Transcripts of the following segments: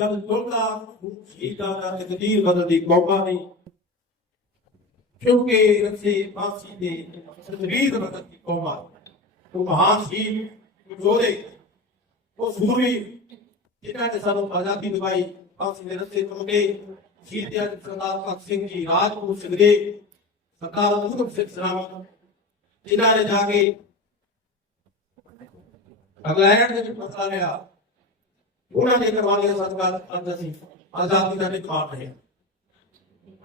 ਜਦ ਤੁਲਦਾ ਸ਼ਹੀਦਾਂ ਦਾ ਤਕਦੀਰ ਬਦਲਦੀ ਕੌਮਾਂ ਦੀ ਕਿਉਂਕਿ ਰਸੇ ਫਾਂਸੀ ਦੇ ਤਕਦੀਰ ਬਦਲਦੀ ਕੌਮਾਂ ਉਹ ਮਹਾਨ ਸ਼ਹੀਦ ਜੋੜੇ ਉਹ ਸੂਰੀ ਜਿਨ੍ਹਾਂ ਨੇ ਸਾਨੂੰ ਆਜ਼ਾਦੀ ਦਿਵਾਈ ਫਾਂਸੀ ਦੇ ਰਸੇ ਤੁਮਗੇ ਸ਼ਹੀਦ ਸਰਦਾਰ ਭਗਤ ਸਿੰਘ ਜੀ, ਰਾਜਪੂਤ ਸਿੰਘਦੇ ਸਰਦਾਰ ਉਦਮ ਸਿੰਘ ਸਰਾਵਾ ਜਿਨ੍ਹਾਂ ਨੇ ਜਾ ਕੇ ਅਗਲੈਂਡ ਦੇ ਵਿੱਚ ਫਸਾ ਲਿਆ। ਉਹਨਾਂ ਨੇ ਕਰਵਾਲੀਆਂ ਸਤਕਾਰ ਅੰਦਰ ਸੀ ਆਜ਼ਾਦੀ ਦਾ ਨਿਕਾਲ ਰਹੇ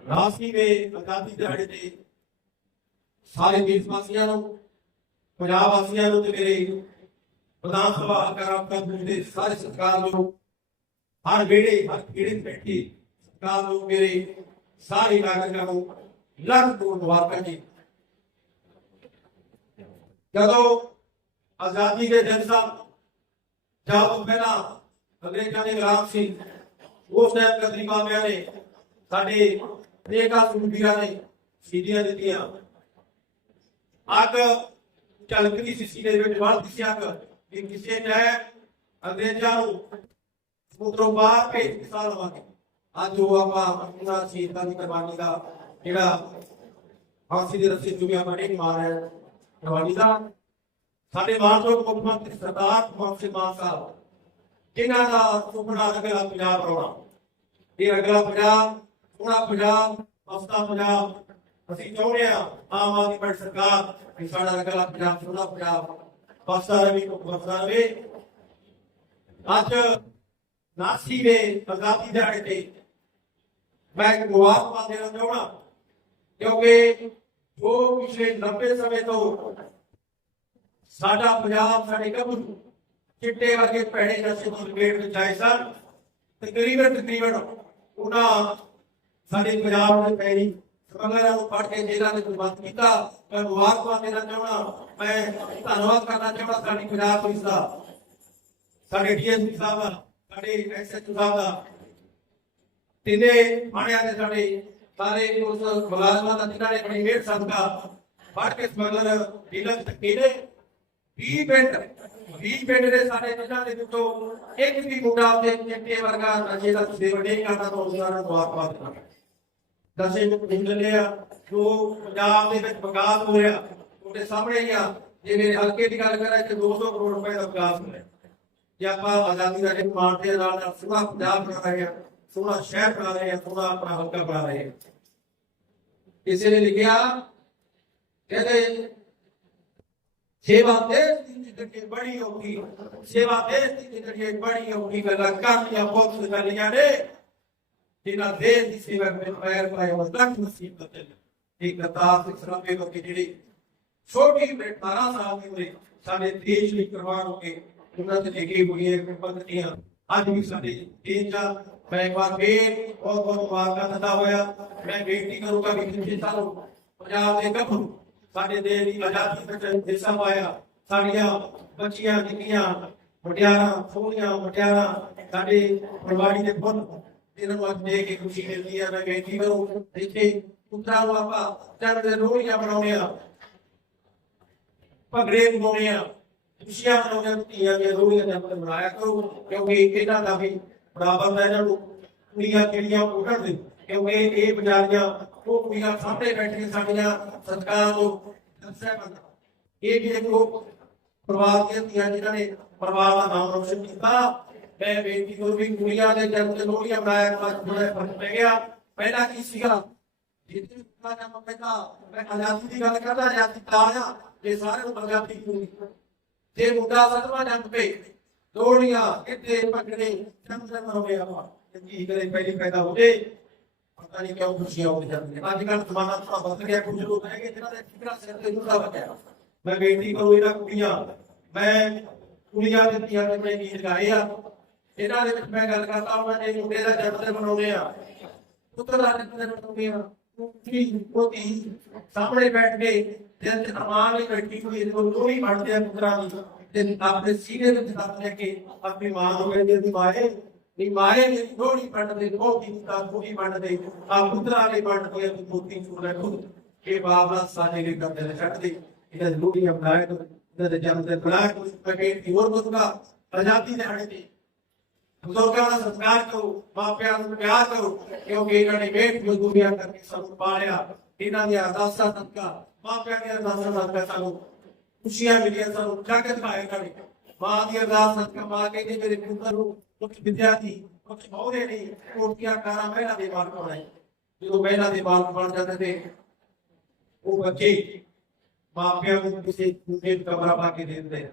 ਰਾਸ਼ਟਰੀ ਦੇ ਆਜ਼ਾਦੀ ਦਿਹਾੜੇ ਤੇ ਸਾਰੇ ਦੇਸ਼ ਵਾਸੀਆਂ ਨੂੰ, ਪੰਜਾਬ ਵਾਸੀਆਂ ਨੂੰ ਤੇ ਮੇਰੇ ਵਿਧਾਨ ਸਭਾ ਹਲਕਾ ਦੇ ਸਾਰੇ ਸਤਕਾਰ ਨੂੰ ਹਰ ਵੇੜੇ ਹਰ ਕੀੜੇ ਬੈਠੀ ਸਤਕਾਰ ਨੂੰ ਮੇਰੇ ਸਾਰੇ ਨਾਗਰਿਕਾਂ ਨੂੰ ਲੱਖ ਦੂਰ ਮੁਬਾਰਕਾਂ ਜੀ। ਜਦੋਂ ਆਜ਼ਾਦੀ ਦੇ ਦਿਨ ਸਨ, ਜਦ ਪਹਿਲਾਂ ਅੰਗਰੇਜ਼ਾਂ ਦੇ ਗੁਲਾਮ ਸੀ। ਉਸ ਟਾਈਮ ਕਦਰੀ ਬਾਬਿਆਂ ਨੇ ਸਾਡੇ ਨੇਕਾ ਸੁਖਬੀਰਾਂ ਨੇ ਸੀਡੀਆਂ ਦਿੱਤੀਆਂ। ਅੱਗ ਝਲਕਦੀ ਸੀ ਸੀਨੇ ਵਿੱਚ ਵੜਦੀ ਸੀ ਅੱਗ। ਕਿ ਕਿਸੇ ਨੇ ਅੰਗਰੇਜ਼ਾਂ ਨੂੰ ਸਮੁੰਦਰੋਂ ਬਾਹਰ ਭੇਜ ਕੇ ਸਾਹ ਲਵਾਂਗੇ। ਅੱਜ ਉਹ ਆਪਾਂ ਉਹਨਾਂ ਸ਼ਹੀਦਾਂ ਦੀ ਕੁਰਬਾਨੀ ਦਾ ਜਿਹੜਾ ਫਾਂਸੀ ਦੀ ਰੱਸੀ ਚੁਗਿਆ ਬਣੇ ਮਾਰ ਕੁਰਬਾਨੀ ਦਾ ਸਾਡੇ ਮਾਨਯੋਗ ਮੁੱਖ ਮੰਤਰੀ ਸਰਦਾਰ ਭਗਵੰਤ ਸਿੰਘ ਮਾਨ ਸਾਹਿਬ ਜਿਨ੍ਹਾਂ ਦਾ ਸੁਪਨਾ ਅਗਲਾ ਪੰਜਾਬ ਬਣਾਉਣਾ ਇਹ ਅਗਲਾ ਪੰਜਾਬ ਸੋਹਣਾ ਪੰਜਾਬ ਹਸਤਾ ਪੰਜਾਬ, ਅਸੀਂ ਚਾਹੁੰਦੇ ਹਾਂ ਆਮ ਆਦਮੀ ਪਾਰਟੀ ਸਰਕਾਰ ਕਿ ਸਾਡਾ ਅਗਲਾ ਪੰਜਾਬ ਸੋਹਣਾ ਪੰਜਾਬ ਬਸਦਾ ਰਵੀ ਬਸਦਾ ਰਵੇ ਅੱਜ ਨਾਸੀ ਦੇ ਆਜ਼ਾਦੀ ਦਿਹਾੜੇ ਤੇ ਮੈਂ ਇੱਕ ਮੁਬਾਰਕਬਾਦ ਦੇਣਾ ਚਾਹੁੰਦਾ, ਕਿਉਂਕਿ ਜੋ ਪਿਛਲੇ 90 ਸਮੇਂ ਤੋਂ ਸਾਡਾ ਪੰਜਾਬ, ਸਾਡੇ ਕਬੂ ਚਿੱਟੇ ਵਰਗੇ ਪੈੜੇ ਨਸ਼ੇ ਤੋਂ ਲਪੇਟ ਵਿੱਚ ਆਏ ਸਨ, ਤਕਰੀਬਨ ਤਕਰੀਬਨ ਉਹਨਾਂ ਸਾਡੇ ਪੰਜਾਬ ਦੇ ਪੈਰੀ ਸਮਗਰਾਂ ਨੂੰ ਫੜ ਕੇ ਜੇਲ੍ਹਾਂ ਦੇ ਕੁਰਬਾਨ ਕੀਤਾ। ਮੈਂ ਮੁਬਾਰਕਬਾਦ ਦੇਣਾ ਚਾਹੁੰਦਾ, ਮੈਂ ਧੰਨਵਾਦ ਕਰਨਾ ਚਾਹੁੰਦਾ ਸਾਡੀ ਪੰਜਾਬ ਪੁਲਿਸ ਦਾ, ਸਾਡੇ ਡੀਐਸਪੀ ਸਾਹਿਬ ਦਾ, ਸਾਡੇ ਐਸਐਚਓ ਸਾਹਿਬ ਦਾ। ਤਿੰਨੇ ਥਾਣਿਆਂ ਦੇ ਸਾਡੇ ਸਾਰੇ ਪੁਲਿਸ ਮੁਲਾਜ਼ਮਾਂ ਦਾ, ਜਿਨ੍ਹਾਂ ਨੇ ਆਪਣੀ ਮਿਹਰ ਸਦਕਾ ਫੜ ਕੇ ਸਮਗਲਰ ਡੀਲਰ ਧੱਕੇ ਨੇ 20 ਪਿੰਡ 20 ਪਿੰਡ ਦੇ ਸਾਡੇ ਜਿਨ੍ਹਾਂ ਦੇ ਵਿੱਚੋਂ ਇੱਕ ਵੀ ਮੁੰਡਾ ਤੇ ਚਿੱਟੇ ਵਰਗਾ ਨਸ਼ੇ ਦਾ ਸੇਵਨ ਨਹੀਂ ਕਰਦਾ ਤਾਂ ਉਹਨਾਂ ਨੂੰ ਮੁਬਾਰਕਬਾਦ ਦਿੰਦਾ ਨਸ਼ੇ ਨੂੰ ਨਹੀਂ ਲਿਆ ਜੋ ਪੰਜਾਬ ਦੇ ਵਿੱਚ ਵਿਕਾਸ ਹੋ ਰਿਹਾ, ਉਹਦੇ ਸਾਹਮਣੇ ਹੀ ਆ ਜੇ ਮੇਰੇ ਹਲਕੇ ਦੀ ਗੱਲ ਕਰਾਂ ਕਿ 200 ਕਰੋੜ ਰੁਪਏ ਦਾ ਵਿਕਾਸ ਹੋਇਆ ਜੇ ਆਪਾਂ ਆਜ਼ਾਦੀ ਦਾ ਇੱਕ ਦੇ ਨਾਲ ਨਾਲ ਸੋਹਣਾ ਪੰਜਾਬ ਬਣਾ ਰਹੇ ਹਾਂ ਸੋਹਣਾ ਸ਼ਹਿਰ ਬਣਾ ਰਹੇ ਹਾਂ ਸੋਹਣਾ ਆਪਣਾ ਹਲਕਾ ਬਣਾ ਰਹੇ ਹਾਂ ਕਿਸੇ ਨੇ ਲਿਖਿਆ, ਕਹਿੰਦੇ ਸੇਵਾ ਦੇਸ਼ ਦੀ ਜ਼ਿੰਦਗੀ ਬੜੀ ਔਖੀ। ਸੇਵਾ ਦੇਸ਼ ਦੀ ਜ਼ਿੰਦਗੀ ਬੜੀ ਔਖੀ। ਗੱਲਾਂ ਕਰਨੀਆਂ ਬਹੁਤ ਗੱਲੀਆਂ ਨੇ। ਜਿਨ੍ਹਾਂ ਦੇਸ਼ ਦੀ ਸੇਵਾ ਵਿੱਚ ਪੈਰ ਪਾਏ ਉਹ ਲੱਖ ਮੁਸੀਬਤ ਇੱਕ ਕਤਾਰ ਸਿੱਖ ਸਰਵੇ ਕੋ ਜਿਹੜੀ ਛੋਟੀ ਉਮਰੇ 18 ਸਾਲ ਦੀ ਉਮਰੇ ਸਾਡੇ ਦੇਸ਼ ਲਈ ਕੁਰਬਾਨ ਹੋ ਗਏ ਉਹਨਾਂ ਤੇ ਲੱਗੀ ਹੋਈਆਂ ਕੁਰਬਾਨੀਆਂ ਅੱਜ ਵੀ ਸਾਡੇ ਦੇਸ਼ ਦਾ ਮੈਂ ਇੱਕ ਵਾਰ ਫੇਰ ਬਹੁਤ ਬਹੁਤ ਮੁਬਾਰਕਾਂ ਦਿੰਦਾ ਹੋਇਆ। ਮੈਂ ਬੇਨਤੀ ਕਰੂੰਗਾ ਕਿ ਕਿਸੇ ਸਾਨੂੰ ਪੰਜਾਬ ਦੇ ਗੱਭਰੂ ਸਾਡੇ ਦੇਸ਼ ਦੀ ਆਜ਼ਾਦੀ ਵਿੱਚ ਹਿੱਸਾ ਪਾਇਆ। ਸਾਡੀਆਂ ਬੱਚੀਆਂ, ਨਿੱਕੀਆਂ, ਮੁਟਿਆਰਾਂ, ਸੋਹਣੀਆਂ ਮੁਟਿਆਰਾਂ ਸਾਡੇ ਪਰਿਵਾਰੀ ਦੇ ਪੁੱਤ ਇਹਨਾਂ ਨੂੰ ਅੱਜ ਦੇ ਕੇ ਖੁਸ਼ੀ ਮਿਲਦੀ ਹੈ, ਮੈਂ ਬੇਨਤੀ ਕਰੂੰ, ਇੱਥੇ ਪੁੱਤਰਾਂ ਨੂੰ ਆਪਾਂ ਚੰਦ ਦੇ ਰੋੜੀਆਂ ਬਣਾਉਣੇ ਆ ਭਗੜੇ ਬਣਾਉਣੇ ਆ ਖੁਸ਼ੀਆਂ ਮਨਾਉਣੇ ਆ ਧੀਆਂ ਦੀਆਂ ਰੋੜੀਆਂ ਜਦ ਤੱਕ ਬਣਾਇਆ ਕਰੋ, ਕਿਉਂਕਿ ਇਹਨਾਂ ਦਾ ਵੀ ਬਰਾਬਰ ਦਾ ਇਹਨਾਂ ਨੂੰ। ਕੁੜੀਆਂ ਜਿਹੜੀਆਂ ਉੱਠਣ ਦੇ, ਕਿਉਂਕਿ ਇਹ ਬਜ਼ਾਰੀਆਂ ਉਹ ਕੁੜੀਆਂ ਸਾਹਮਣੇ ਬੈਠੀਆਂ ਸਾਡੀਆਂ ਸਤਕਾਰ ਨੂੰ। ਦੱਸਿਆ ਇਹ ਵੀ ਦੇਖੋ ਪਰਿਵਾਰ ਦੀਆਂ ਧੀਆਂ ਜਿਨ੍ਹਾਂ ਨੇ ਪਰਿਵਾਰ ਦਾ ਨਾਮ ਰੋਸ਼ਨ ਕੀਤਾ, ਮੈਂ ਬੇਨਤੀ ਕਰੂੰ ਵੀ ਕੁੜੀਆਂ ਦੇ ਜਨਮ ਤੇ ਲੋਹੜੀਆਂ ਬਣਾਇਆ ਤਾਂ ਥੋੜਾ ਫ਼ਰਕ ਪੈ ਗਿਆ। ਪਹਿਲਾਂ ਕੀ ਸੀਗਾ? ਜਿੱਥੇ ਦਾ ਨਾਮ ਪਹਿਲਾਂ ਮੈਂ ਆਜ਼ਾਦੀ ਦੀ ਗੱਲ ਕਰਦਾ ਆਜ਼ਾਦੀ ਤਾਂ ਆ ਇਹ ਸਾਰਿਆਂ ਨੂੰ ਆਜ਼ਾਦੀ ਪੂਰੀ ਜੇ ਮੁੰਡਾ ਸਤਵਾ ਜੰਗ ਪੇ ਲੋਹੜੀਆਂ ਕਿੱਥੇ ਪਕੜੇ ਜਨਮ ਦਿਨ ਹੋਵੇ ਆਪਾਂ। ਕੀ ਕਰੇ ਪਹਿਲੀ ਪੈਦਾ ਹੋ ਜੇ ਪਤਾ ਨਹੀਂ ਕਿਉਂ ਖੁਸ਼ੀਆਂ ਹੋ। ਜਾਂਦੀਆਂ ਅੱਜ ਕੱਲ੍ਹ ਜ਼ਮਾਨਾ ਥੋੜਾ ਬਦਲ ਗਿਆ, ਕੁਝ ਲੋਕ ਹੈਗੇ ਜਿਨ੍ਹਾਂ ਦੇ ਫਿਕਰਾਂ ਸਿਰ ਤੇ ਦੁੱਧਾ ਵਗਿਆ ਮੈਂ ਬੇਨਤੀ ਕਰੂੰ ਇਹਨਾਂ ਕੁੜੀਆਂ ਮੈਂ ਕੁੜੀਆਂ ਦੇ ਧੀਆਂ ਦੇ ਗੀਤ ਗਾਏ ਆ। ਇਹਨਾਂ ਦੇ ਵਿੱਚ ਮੈਂ ਗੱਲ ਕਰਦਾ ਉਹਨਾਂ ਨੇ ਮੁੰਡੇ ਦਾ ਜਨਮ ਦਿਨ ਮਨਾਉਂਦੇ ਆ ਪੁੱਤਰ ਦਾ ਜਨਮ ਦਿਨ ਮਨਾਉਂਦੇ ਆ ਕੀ ਉਹਦੀ ਸਾਹਮਣੇ ਬੈਠ ਕੇ ਦਿਲ ਤੇ ਅਮਾਨ ਲਈ ਬੈਠੀ ਹੋਈ ਇਹ ਲੋਹੜੀ ਬਣਦੇ ਆ ਪੁੱਤਰਾਂ ਦੀ। ਤੇ ਆਪਣੇ ਸੀਨੇ ਦੇ ਵਿੱਚ ਹੱਥ ਲੈ ਕੇ ਆਪਣੀ ਮਾਂ ਨੂੰ ਕਹਿੰਦੇ ਦੀ ਮਾਏ ਨੀ ਮਾਏ ਨੇ ਲੋਹੜੀ ਬਣਦੇ ਉਹ ਦੀ। ਤਾਂ ਲੋਹੜੀ ਬਣਦੇ ਆ ਪੁੱਤਰਾਂ ਇਹ ਬਾਬਾ ਸਾਡੇ ਲਈ ਕਰਦੇ ਨੇ ਛੱਡਦੇ ਇਹਨਾਂ ਦੀ ਲੋਹੜੀਆਂ ਬਣਾਏ ਇਹਨਾਂ ਦੇ ਜਨਮ ਦਿਨ ਬਣਾਏ ਕੋਈ ਪੈਕੇਟ ਦੀ ਹੋਰ ਬਦੂਗਾ ਆਜ਼ਾਦੀ ਦੇ ਹੜੇ ਤੇ। ਬਜ਼ੁਰਗਾਂ ਦਾ ਸਤਿਕਾਰ ਕਰੋ, ਮਾਪਿਆਂ ਨੂੰ ਪਿਆਰ ਕਰੋ, ਕਿਉਂਕਿ ਇਹਨਾਂ ਨੇ ਮਿਹਨਤ ਮਜ਼ਦੂਰੀਆਂ ਕਰਕੇ ਸਾਨੂੰ ਪਾਲਿਆ, ਇਹਨਾਂ ਦੀਆਂ ਅਰਦਾਸਾਂ ਸਦਕਾ, ਮਾਪਿਆਂ ਦੀਆਂ ਅਰਦਾਸਾਂ ਸਦਕਾ ਸਾਨੂੰ ਖੁਸ਼ੀਆਂ ਮਿਲੀਆਂ, ਸਾਨੂੰ ਜੱਗ ਦਿਖਾਇਆ ਇਹਨਾਂ ਮਾਂ ਦੀ ਅਰਦਾਸ ਸਦਕਾ ਮਾਂ ਕਹਿੰਦੀ, ਮੇਰੇ ਪੁੱਤਰ ਨੂੰ ਕੁਝ ਵਿਦਿਆ ਦੀ ਕੁਝ ਬਹੁਰੇ ਨਹੀਂ ਕੋਟੀਆਂ ਕਾਰਾਂ, ਮਹਿਲਾ ਦੇ ਮਾਲਕ ਬਣਾਈ ਜਦੋਂ ਮਹਿਲਾ ਦੇ ਮਾਲਕ ਬਣ ਜਾਂਦੇ ਤੇ ਉਹ ਬੱਚੇ ਮਾਪਿਆਂ ਨੂੰ ਕਿਸੇ ਦੂਜੇ ਕਮਰਾ ਪਾ ਕੇ ਦੇ ਦਿੰਦੇ ਆ।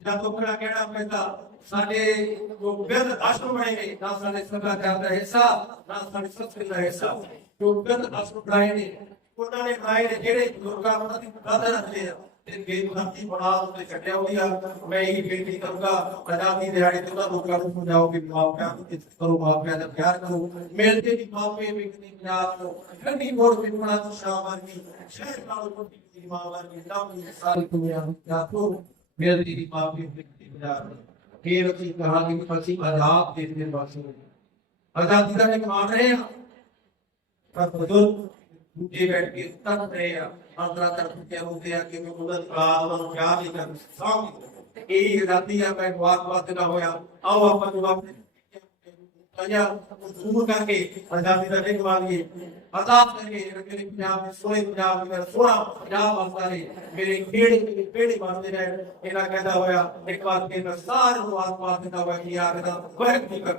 ਜਦ ਕਹਿਣਾ ਪੈਂਦਾ, ਸਾਡੇ ਜੋ ਬਿਰਧ ਆਸ਼ਰਮ ਨੇ, ਨਾ ਸਾਡੇ ਸਭਿਆਚਾਰ ਦਾ ਹਿੱਸਾ, ਨਾ ਸਾਡੇ ਸੰਸਕ੍ਰਿਤੀ ਦਾ ਹਿੱਸਾ। ਜੋ ਬਿਰਧ ਆਸ਼ਰਮ ਬਣਾਏ ਨੇ, ਉਹਨਾਂ ਨੇ ਬਣਾਏ ਨੇ ਜਿਹੜੇ ਬਜ਼ੁਰਗਾਂ ਉਹਨਾਂ ਦੀ ਗੱਲ ਰੱਖਦੇ ਆ। ਤੇ ਬੇਗੁਨਾਹੀ ਬਣਾ ਉੱਤੇ ਕੱਟਿਆ ਹੋਈ ਆ ਮੈਂ ਇਹ ਬੇਨਤੀ ਕਰੂੰਗਾ ਆਜ਼ਾਦੀ ਦਿਹਾੜੇ ਤੇ ਉਹਨਾਂ ਲੋਕਾਂ ਨੂੰ ਸਮਝਾਓ ਕਿ ਮਾਪਿਆਂ ਨੂੰ ਇੱਜ਼ਤ ਕਰੋ, ਮਾਪਿਆਂ ਦਾ ਪਿਆਰ ਕਰੋ ਮਿਲਦੇ ਦੀ ਮਾਪੇ ਵੀ ਪੰਜਾਬ ਨੂੰ ਠੰਡੀ ਮੋੜ ਵੀ ਬਣਾ ਤੋਂ ਸ਼ਾਮ ਵਰਗੀ, ਸ਼ਹਿਰ ਨਾਲੋਂ ਛੋਟੀ ਦੀ ਮਾਂ ਵਰਗੀ ਨਾਮ ਸਾਰੀ ਦੁਨੀਆ ਨੂੰ ਜਾਤੋ ਮਿਲਦੀ ਦੀ ਮਾਪੇ ਵੀ ਪੰਜਾਬ ਨੂੰ। ਫਿਰ ਅਸੀਂ ਕਹਾਂਗੇ ਕਿ ਅਸੀਂ ਆਜ਼ਾਦ ਦੇਸ਼ ਦੇ ਵਾਸੀ ਆਜ਼ਾਦੀ ਦਾ ਇੱਕ ਰਹੇ ਹਾਂ। ਪਰ ਬਦਲ ਦੂਜੇ ਬੈਠ ਕੇ ਤੱਕ ਰਹੇ ਆ ਅੰਦਰਾਂ ਤੱਕ ਕੇ ਹੁੰਦੇ ਆ ਕਿ ਮੈਂ ਉਹਨਾਂ ਦਾ ਨੂੰ ਕਿਆ ਨਹੀਂ ਕਰ ਸਾਹ ਇਹ ਰਾਤੀ ਆ, ਮੈਂ ਬਾਤ ਬਾਤ ਨਾ ਹੋਇਆ। ਆਓ ਆਪਾਂ ਨੂੰ ਆਪਣੇ ਅਜਾ ਜ਼ਰੂਰ ਕਰਕੇ ਆਜ਼ਾਦੀ ਦਾ ਇੱਕ ਮਾਰੀਏ। ਆਜ਼ਾਦ ਕਰਕੇ ਜਿਹੜੇ ਪੰਜਾਬ ਦੇ ਸੋਹਣੇ ਪੰਜਾਬ ਦੇ ਸੋਹਣਾ ਪੰਜਾਬ ਵਸਦਾ ਮੇਰੇ ਖੇੜੇ ਖੇੜੇ ਵਸਦੇ ਰਹੇ। ਇਹਨਾਂ ਕਹਿੰਦਾ ਹੋਇਆ, ਇੱਕ ਵਾਰ ਕੇ ਮੈਂ ਸਾਰਿਆਂ ਨੂੰ ਆਤਮਾ ਦਿੰਦਾ ਹੋਇਆ ਕਿ ਯਾਰ ਦਾ ਵਾਹਿਗੁਰੂ ਜੀ ਕਾ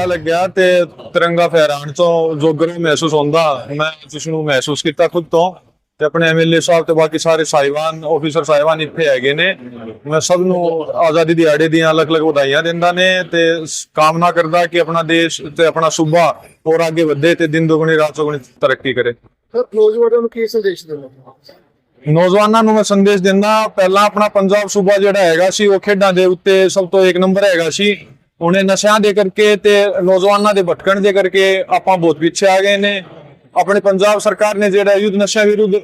ਚੰਗਾ ਲੱਗਿਆ ਤੇ ਤਿਰੰਗਾ ਫਹਿਰਾਣ ਤੋਂ ਜੋ ਗਰਵ ਮਹਿਸੂਸ ਹੁੰਦਾ। ਮੈਂ ਜਿਸ ਨੂੰ ਮਹਿਸੂਸ ਕੀਤਾ ਖੁਦ ਤੋਂ ਤੇ ਆਪਣੇ ਐਮਐਲਏ ਸਾਹਿਬ ਤੇ ਬਾਕੀ ਸਾਰੇ ਸਾਹਿਬਾਨ ਆਫੀਸਰ ਸਾਹਿਬਾਨ ਇੱਥੇ ਹੈਗੇ ਨੇ। ਮੈਂ ਸਭ ਨੂੰ ਆਜ਼ਾਦੀ ਦਿਹਾੜੇ ਦੀਆਂ ਅਲੱਗ-ਅਲੱਗ ਵਧਾਈਆਂ ਦਿੰਦਾ ਨੇ ਤੇ ਕਾਮਨਾ ਕਰਦਾ ਕਿ ਆਪਣਾ ਦੇਸ਼ ਤੇ ਆਪਣਾ ਸੂਬਾ ਹੋਰ ਅੱਗੇ ਵਧੇ ਤੇ ਦਿਨ ਦੁਗਣੀ ਰਾਤ ਚੌਗੁਣੀ ਤਰੱਕੀ ਕਰੇ। ਸਰ ਨੌਜਵਾਨਾਂ ਨੂੰ ਕੀ ਸੰਦੇਸ਼ ਦੇਣਾ ਨੌਜਵਾਨਾਂ ਨੂੰ ਮੈਂ ਸੰਦੇਸ਼ ਦਿੰਦਾ ਪਹਿਲਾਂ ਆਪਣਾ ਪੰਜਾਬ ਸੂਬਾ ਜਿਹੜਾ ਹੈਗਾ ਸੀ ਉਹ ਖੇਡਾਂ ਦੇ ਉੱਤੇ ਸਭ ਤੋਂ ਇੱਕ ਨੰਬਰ ਹੈਗਾ ਸੀ। ਉਹਨੇ ਨਸ਼ਿਆਂ ਦੇ ਕਰਕੇ ਤੇ ਨੌਜਵਾਨਾਂ ਦੇ ਭਟਕਣ ਦੇ ਕਰਕੇ ਆਪਾਂ ਬਹੁਤ ਪਿੱਛੇ ਆ ਗਏ ਨੇ। ਆਪਣੇ ਪੰਜਾਬ ਸਰਕਾਰ ਨੇ ਜਿਹੜਾ ਯੁੱਧ ਨਸ਼ਾ ਵਿਰੁੱਧ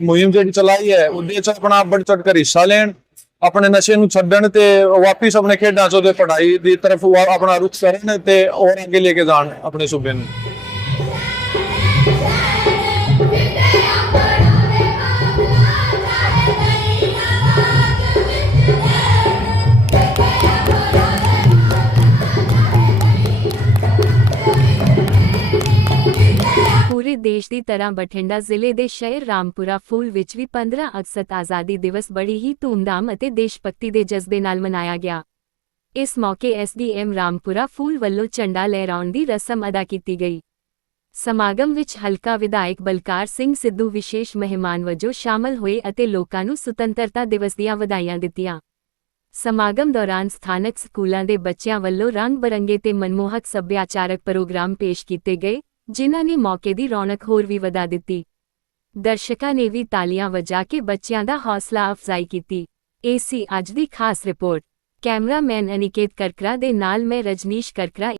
ਮੁਹਿੰਮ ਜਿਹੜੀ ਚਲਾਈ ਹੈ, ਉਹਦੇ ਚ ਆਪਣਾ ਵੱਧ ਚੜ ਕਰ ਹਿੱਸਾ ਲੈਣ, ਆਪਣੇ ਨਸ਼ੇ ਨੂੰ ਛੱਡਣ ਤੇ ਵਾਪਿਸ ਆਪਣੇ ਖੇਡਾਂ ਚੋਂ ਤੇ ਪੜ੍ਹਾਈ ਦੀ ਤਰਫ ਆਪਣਾ ਰੁਖ ਕਰਨ ਤੇ ਹੋਰ ਅੱਗੇ ਲੈ ਕੇ ਜਾਣ ਆਪਣੇ ਸੂਬੇ ਨੂੰ। ਪੂਰੇ ਦੇਸ਼ ਦੀ ਤਰ੍ਹਾਂ ਬਠਿੰਡਾ ਜ਼ਿਲ੍ਹੇ ਦੇ ਸ਼ਹਿਰ ਰਾਮਪੁਰਾ ਫੂਲ ਵਿੱਚ ਵੀ 15 ਅਗਸਤ ਆਜ਼ਾਦੀ ਦਿਵਸ ਬੜੀ ਹੀ ਧੂਮਧਾਮ ਅਤੇ ਦੇਸ਼ਭਕਤੀ ਦੇ ਜਜ਼ਬੇ ਨਾਲ ਮਨਾਇਆ ਗਿਆ ਇਸ ਮੌਕੇ ਐਸਡੀਐਮ ਰਾਮਪੁਰਾ ਫੂਲ ਵੱਲੋਂ ਝੰਡਾ ਲਹਿਰਾਉਣ ਦੀ ਰਸਮ ਅਦਾ ਕੀਤੀ ਗਈ ਸਮਾਗਮ ਵਿੱਚ ਹਲਕਾ ਵਿਧਾਇਕ ਬਲਕਾਰ ਸਿੰਘ ਸਿੱਧੂ ਵਿਸ਼ੇਸ਼ ਮਹਿਮਾਨ ਵਜੋਂ ਸ਼ਾਮਲ ਹੋਏ ਅਤੇ ਲੋਕਾਂ ਨੂੰ ਸੁਤੰਤਰਤਾ ਦਿਵਸ ਦੀਆਂ ਵਧਾਈਆਂ ਦਿੱਤੀਆਂ ਸਮਾਗਮ ਦੌਰਾਨ ਸਥਾਨਕ ਸਕੂਲਾਂ ਦੇ ਬੱਚਿਆਂ ਵੱਲੋਂ ਰੰਗ-ਬਰੰਗੇ ਤੇ ਮਨਮੋਹਕ ਸੱਭਿਆਚਾਰਕ ਪ੍ਰੋਗਰਾਮ ਪੇਸ਼ ਕੀਤੇ ਗਏ ਜਿਨ੍ਹਾਂ ਨੇ ਮੌਕੇ ਦੀ ਰੌਣਕ ਹੋਰ ਵੀ ਵਧਾ ਦਿੱਤੀ। ਦਰਸ਼ਕਾਂ ਨੇ ਵੀ ਤਾਲੀਆਂ ਵਜਾ ਕੇ ਬੱਚਿਆਂ ਦਾ ਹੌਸਲਾ ਅਫਜ਼ਾਈ ਕੀਤੀ। ਏਸੀ ਅੱਜ ਦੀ ਖਾਸ ਰਿਪੋਰਟ। ਕੈਮਰਾਮੈਨ ਅਨਿਕੇਤ ਕਰਕਰਾ ਦੇ ਨਾਲ ਮੈਂ ਰਜਨੀਸ਼ ਕਰਕਰਾ।